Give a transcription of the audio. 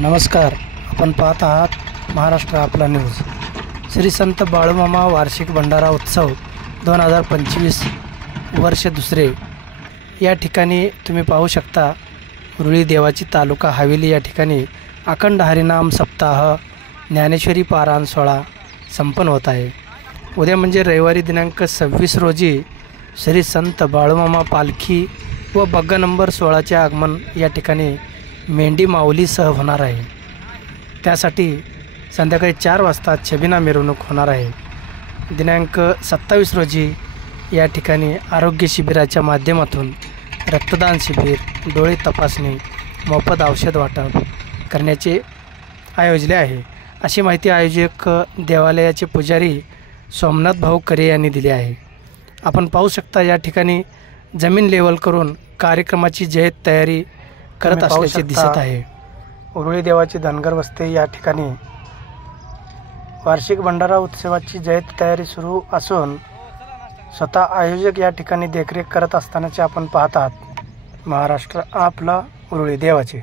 नमस्कार. आपण पाहत आहात महाराष्ट्र आपला न्यूज. श्री संत बाळूमामा वार्षिक भंडारा उत्सव 2025 वर्ष दुसरे. या ठिकाणी तुम्ही पाहू शकता उरुळी देवाची तालुका हवेली या ठिकाणी अखंड हरिनाम सप्ताह ज्ञानेश्वरी पारायण सोहळा संपन्न होत आहे. उद्या म्हणजे रविवारी दिनांक 26 रोजी श्री संत बाळूमामा पालखी व बग्गा नंबर 16चे आगमन या ठिकाणी मेंढी माऊलीसह होणार आहे. त्यासाठी संध्याकाळी 4 वाजता छबिना मिरवणूक होणार आहे. दिनांक 27 रोजी या ठिकाणी आरोग्य शिबिराच्या माध्यमातून रक्तदान शिबिर, डोळे तपासणी, मोफत औषध वाटप करण्याचे आयोजले आहे, अशी माहिती आयोजक देवालयाचे पुजारी सोमनाथ भाऊ करे यांनी दिली आहे. आपण पाहू शकता या ठिकाणी जमीन लेवल करून कार्यक्रमाची जय्यत तयारी करत असल्याचे दिसत आहे. उरुळी देवाची धनगर वस्ती या ठिकाणी वार्षिक भंडारा उत्सवाची जय्यत तयारी सुरू असून स्वतः आयोजक या ठिकाणी देखरेख करत असतानाचे आपण पाहत आहात. महाराष्ट्र आपला, उरुळी देवाचे.